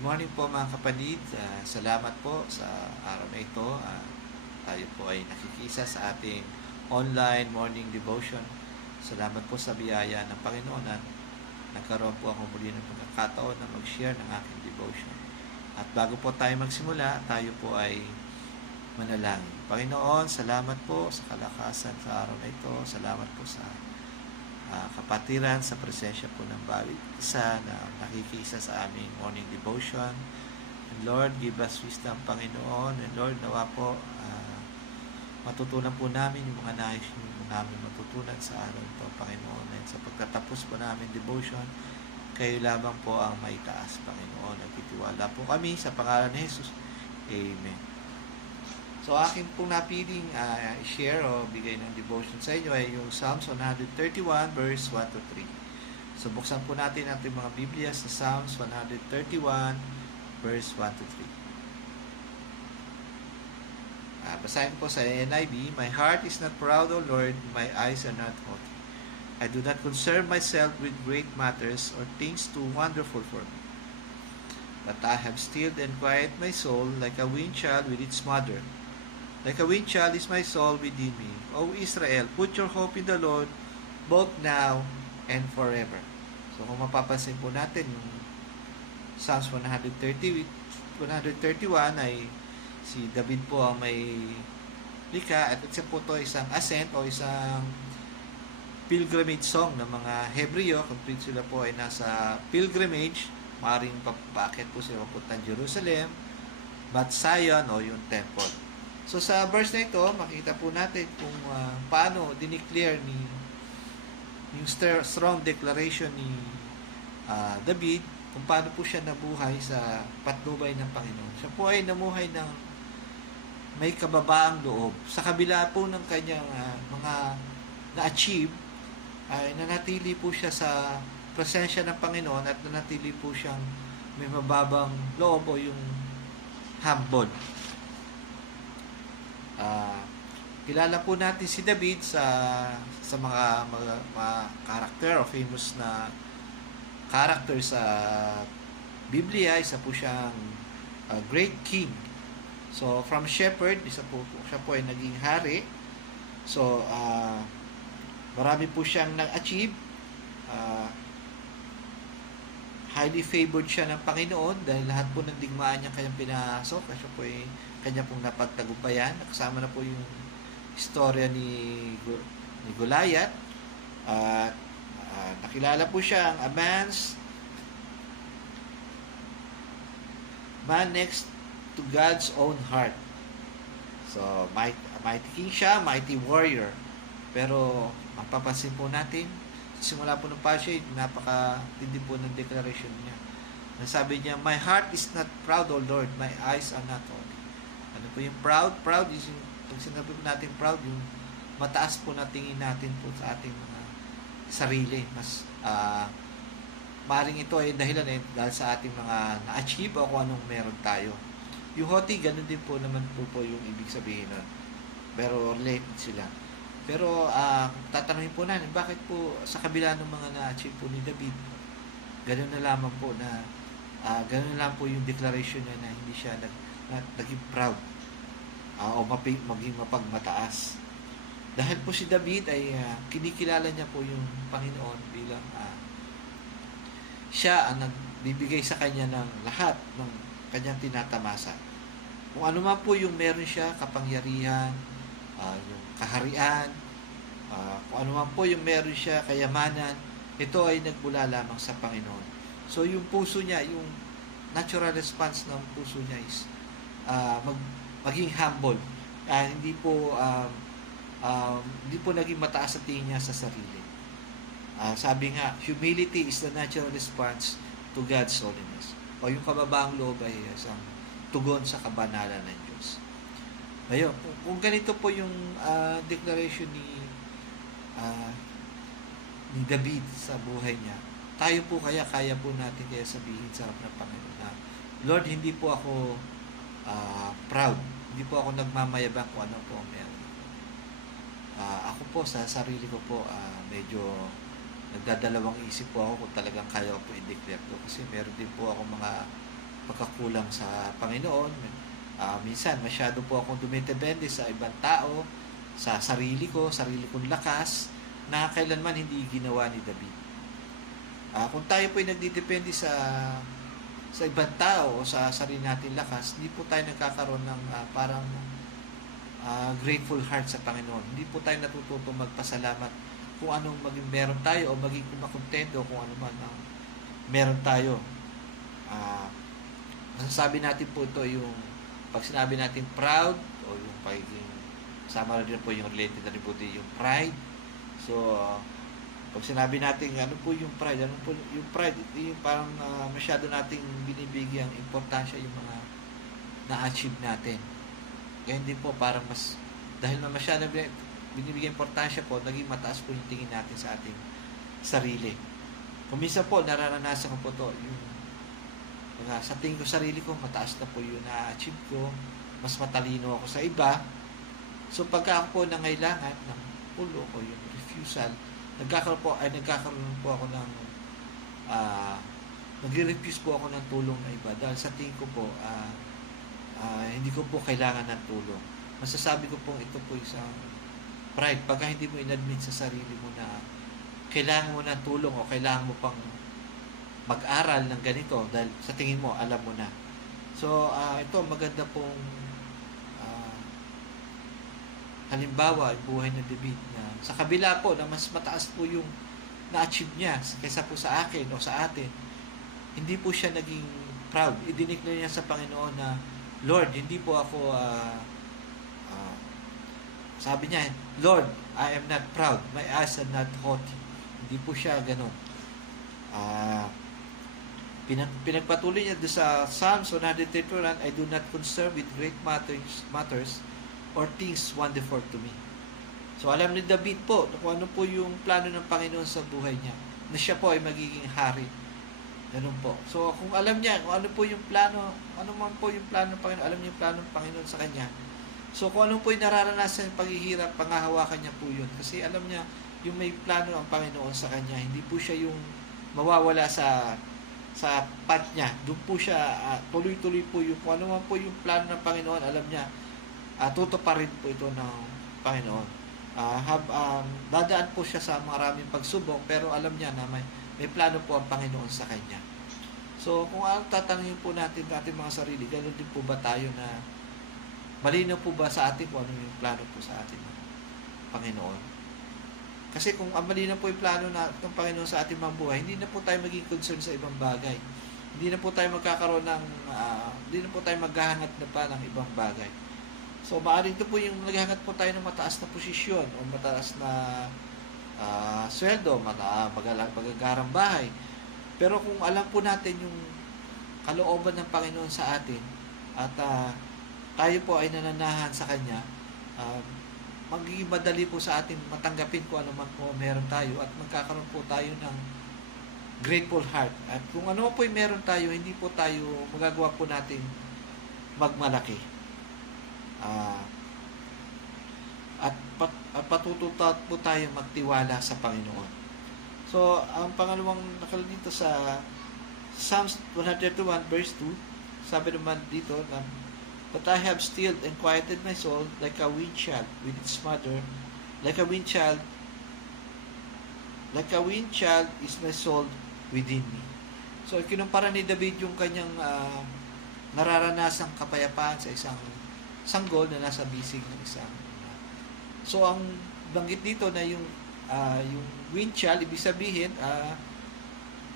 Good morning po mga kapatid. Salamat po sa araw na ito. Tayo po ay nakikisa sa ating online morning devotion. Salamat po sa biyaya ng Panginoon at nagkaroon po ako muli ng pagkakataon na mag-share ng aking devotion. At bago po tayo magsimula, tayo po ay manalangin. Panginoon, salamat po sa kalakasan sa araw na ito. Salamat po sa kapatiran sa presensya po ng bawat isa na nakikisa sa aming morning devotion. And Lord, give us wisdom, Panginoon. And Lord, nawa po matutunan po namin yung mga nais namin matutunan sa araw ito, Panginoon. And sa pagkatapos po namin devotion, kayo lamang po ang maitaas, Panginoon. Nagtitiwala po kami sa pangalan ni Jesus. Amen. So, akin pong napiling share o bigay ng devotion sa inyo ay yung Psalms 131 verse 1 to 3. So, buksan po natin ating mga Biblia sa Psalms 131 verse 1 to 3. Basahin po sa NIV, My heart is not proud, O Lord, my eyes are not haughty. I do not concern myself with great matters or things too wonderful for me. But I have stilled and quieted my soul like a weaned child with its mother. Like a weaned child is my soul within me. O Israel, put your hope in the Lord, both now and forever. So kung mapapansin po natin, yung Psalms 131 ay si David po ang may lika at isa po ito isang ascent o isang pilgrimage song ng mga Hebreo. Kung sila po ay nasa pilgrimage, maaaring papakit po sila papuntang Jerusalem, Mount Zion o yung temple. So sa verse na ito, makita po natin kung paano dineclare yung strong declaration ni David, kung paano po siya nabuhay sa patnubay ng Panginoon. Siya po ay namuhay ng may kababaang loob. Sa kabila po ng kanyang mga na-achieve, ay nanatili po siya sa presensya ng Panginoon at nanatili po siyang may mababang loob o yung humble. Kilala po natin si David sa mga karakter o famous na character sa Biblia. Isa po siyang great king. So from shepherd, siya po ay naging hari. So marami po siyang nag-achieve. Highly favored siya ng Panginoon dahil lahat po ng digmaan niya kanyang pinasok. Siya po ay kanya pong napagtagumpayan. Kasama na po yung istorya ni Goliath. At nakilala po siya ang man next to God's own heart. So, mighty king siya, mighty warrior. Pero, mapapansin po natin, simula po ng passage, napaka-tindi po ng declaration niya. Nasabi niya, My heart is not proud, O Lord, my eyes are not haughty. Ano po yung proud? Proud is yung, pag sinabi po natin proud, yung mataas po na tingin natin po sa ating mga sarili. Mas, maring ito ay dahilan dahil sa ating mga na-achieve o kung anong meron tayo. Yung haughty, ganun din po naman po yung ibig sabihin nun. Pero related sila. Pero, tatanungin po natin, bakit po sa kabila ng mga na-achieve po ni David, ganun na lamang po na, ganun lang po yung declaration niya na hindi siya naging proud o maging mapagmataas. Dahil po si David ay kinikilala niya po yung Panginoon bilang siya ang nagbibigay sa kanya ng lahat ng kanyang tinatamasa. Kung ano man po yung meron siya, kapangyarihan, yung kaharian, kung ano man po yung meron siya, kayamanan, ito ay nagmula lamang sa Panginoon. So yung puso niya, yung natural response ng puso niya is maging humble. Hindi po naging mataas sa tingin niya sa sarili. Sabi nga, humility is the natural response to God's holiness. O yung kababaang loob ay isang tugon sa kabanalan ng Diyos. Ayun, kung ganito po yung declaration ni David sa buhay niya, tayo po kaya po natin kaya sabihin sa harap ng Panginoon na, Lord, hindi po ako proud. Hindi po ako nagmamayabang kung ano po ang meron. Ako po, sa sarili ko po, medyo nagdadalawang isip po ako kung talagang kaya ko po i-declare to. Kasi meron din po ako mga pagkakulang sa Panginoon. Minsan, masyado po akong dumitebende sa ibang tao, sa sarili kong lakas, na kailanman hindi ginawa ni David. Kung tayo po ay nagdidepende sa ibang tao o sa sarili natin lakas, hindi po tayo nagkakaroon ng parang grateful heart sa Panginoon. Hindi po tayo natututong magpasalamat kung anong maging meron tayo o maging kumakontento kung ano man ang meron tayo. Masasabi natin po ito yung pag sinabi natin proud o yung pagiging sama rin po yung related na rin po yung pride. So, pag sinabi natin ano po yung pride, ano po yung pride, yung parang masyado nating binibigyang importansya yung mga na-achieve natin. Kaya hindi po parang dahil na masyado binibigyan importansya po, naging mataas po yung tingin natin sa ating sarili. Kung minsan po, nararanasan ko po to, yung sa tingin ko sarili ko, mataas na po yung na-achieve ko, mas matalino ako sa iba. So pagka ako po nangailangan ng tulong o yung refusal, nagkakaroon po ako ng nagre-refuse po ako ng tulong na iba dahil sa tingin ko po hindi ko po kailangan ng tulong. Masasabi ko po ito po isang pride. Pagka hindi mo inadmit sa sarili mo na kailangan mo ng tulong o kailangan mo pang mag-aral ng ganito dahil sa tingin mo alam mo na. So ito maganda pong halimbawa yung buhay ng David na sa kabila po na mas mataas po yung na-achieve niya kaysa po sa akin o sa atin, hindi po siya naging proud. Idineclare niya sa Panginoon na Lord, hindi po ako sabi niya, Lord, I am not proud. My eyes are not haughty. Hindi po siya ganun. Pinagpatuloy niya doon sa Psalms 131, I do not concern with great matters or things wonderful to me. So alam ni David po kung ano po yung plano ng Panginoon sa buhay niya, na siya po ay magiging hari. Ganun po. So kung alam niya kung ano po yung plano, ano man po yung plano ng Panginoon, alam niya yung plano ng Panginoon sa kanya. So kung ano po yung nararanasan ng paghihirap, pangahawakan niya po yun. Kasi alam niya yung may plano ang Panginoon sa kanya. Hindi po siya yung mawawala sa path niya. Doon po siya tuloy-tuloy po yung kung ano man po yung plano ng Panginoon, alam niya tutuparin po ito ng Panginoon. Dadaan po siya sa maraming pagsubok pero alam niya na may plano po ang Panginoon sa kanya. So kung tatanungin po natin mga sarili, ganoon din po ba tayo na malinaw po ba sa atin kung ano yung plano po sa atin ng Panginoon? Kasi kung malinaw po yung plano ng Panginoon sa ating mga buhay, hindi na po tayo maging concern sa ibang bagay. Hindi na po tayo magkakaroon ng hindi na po tayo maghahangat na pa ng ibang bagay. So, maaaring ito po yung naghahangat po tayo ng mataas na posisyon o mataas na sweldo, magagarang bahay. Pero kung alam po natin yung kalooban ng Panginoon sa atin at tayo po ay nananahan sa Kanya, magiging madali po sa atin matanggapin kung ano man po meron tayo at magkakaroon po tayo ng grateful heart. At kung ano po yung meron tayo, hindi po tayo magagawa po natin magmalaki. At patututo po tayo magtiwala sa Panginoon. So, ang pangalawang nakalagay dito sa Psalms 131 verse 2, sabi naman dito na, but I have stilled and quieted my soul like a weaned child with its mother, like a weaned child is my soul within me. So, kinumpara ni David yung kanyang nararanasang kapayapaan sa isang sanggol na nasa bisig ng isang. So, ang banggit dito na yung weaned child, ibig sabihin,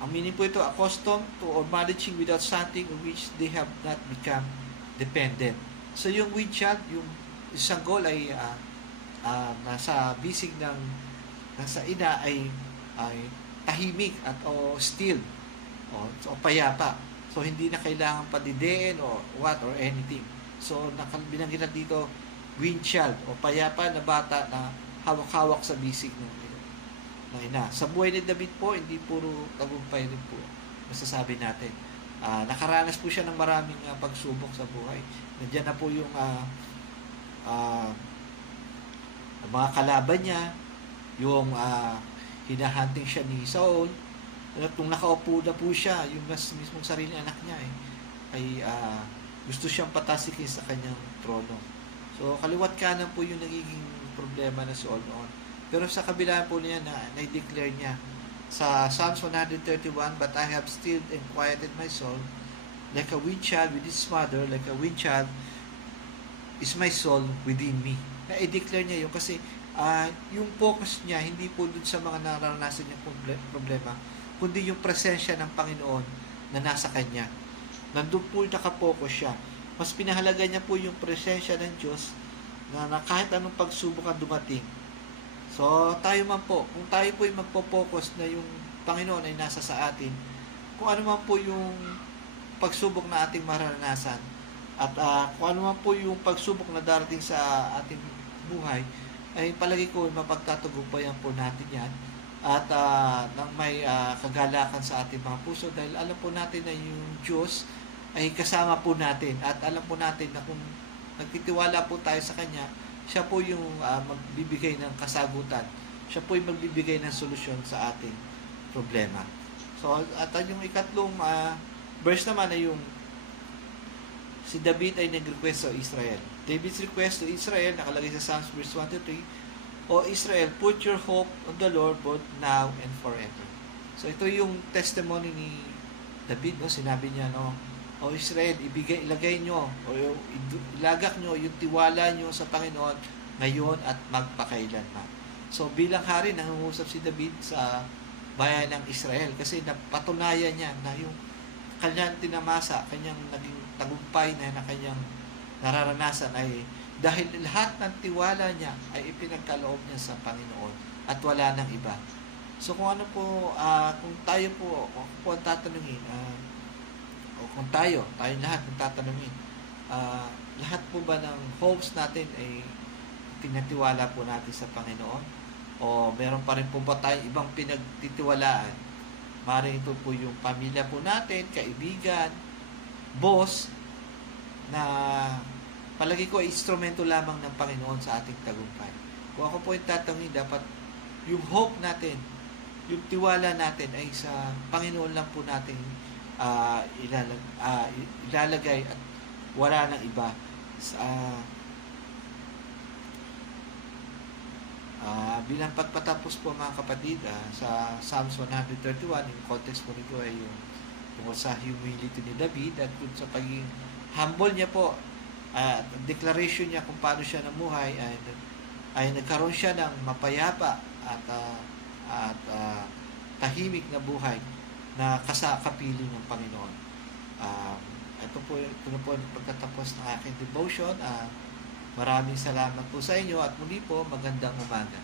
ang meaning po ito, accustomed to or managing without something on which they have not become dependent. So, yung weaned child, yung sanggol ay nasa bisig ng nasa ina ay tahimik at o still o payapa. So, hindi na kailangan padidein or what or anything. So, binanggitan dito, weaned child o payapa na bata na hawak-hawak sa bisig ng ina. Sa buhay ni David po, hindi puro tagumpay rin po masasabi natin. Nakaranas po siya ng maraming pagsubok sa buhay. Nandiyan na po yung mga kalaban niya, yung hinahunting siya ni Saul, at nung nakaupo na po siya, yung mismong sariling anak niya ay gusto siyang patasikin sa kanyang trono. So, kaliwat kanan po yung nagiging problema na Saul noon. Pero sa kabila po niya na-declare niya sa Psalms 131, "But I have stilled and quieted my soul, like a weaned child with its mother, like a weaned child is my soul within me." Na-declare niya yun kasi yung focus niya hindi po dun sa mga nararanasan niyang problema, kundi yung presensya ng Panginoon na nasa kanya. Nandun po nakapokus siya. Mas pinahalaga niya po yung presensya ng Diyos na kahit anong pagsubok ang dumating. So, tayo man po, kung tayo po ay magpo-focus na yung Panginoon ay nasa sa atin, kung ano man po yung pagsubok na ating maranasan, at kung ano man po yung pagsubok na darating sa ating buhay, ay palagi ko mapagtatagumpayan po natin yan at nang may kagalakan sa ating mga puso dahil alam po natin na yung Diyos ay kasama po natin at alam po natin na kung nagtitiwala po tayo sa Kanya, siya po yung magbibigay ng kasagutan, siya po yung magbibigay ng solusyon sa ating problema. So at yung ikatlong verse naman ay yung si David ay nag-request sa Israel. David's request to Israel, nakalagay sa Psalms verse 1 to 3, "O Israel, put your hope on the Lord both now and forever." So ito yung testimony ni David, no? Sinabi niya, no, "O Israel, ilagay nyo, o ilagak nyo yung tiwala nyo sa Panginoon ngayon at magpakailanman." So bilang hari, nangungusap si David sa bayan ng Israel kasi napatunayan niya na yung kanyang tinamasa, kanyang naging tagumpay na kanyang nararanasan ay dahil lahat ng tiwala niya ay ipinagkaloob niya sa Panginoon at wala nang iba. So kung ano po, kung tayo po, kung ang tatanungin, o kung tayo lahat ang tatanungin, lahat po ba ng hopes natin ay tinatiwala po natin sa Panginoon? O meron pa rin po ba tayong ibang pinagtitiwalaan? Maaaring ito po yung pamilya po natin, kaibigan, boss, na palagi ko ay instrumento lamang ng Panginoon sa ating tagumpay. Kung ako po yung tatanungin, dapat yung hope natin, yung tiwala natin ay sa Panginoon lang po natin ilalagay at wala nang iba. Bilang pagpatapos po mga kapatid, sa Psalms 131, yung context po nito ay yung tungkol sa humility ni David at kung sa pagiging humble niya po at declaration niya kung paano siya namuhay ay nagkaroon siya ng mapayapa at tahimik na buhay na kapiling ng Panginoon. Ito po pagkatapos ng aking devotion. Maraming salamat po sa inyo at muli po magandang umaga.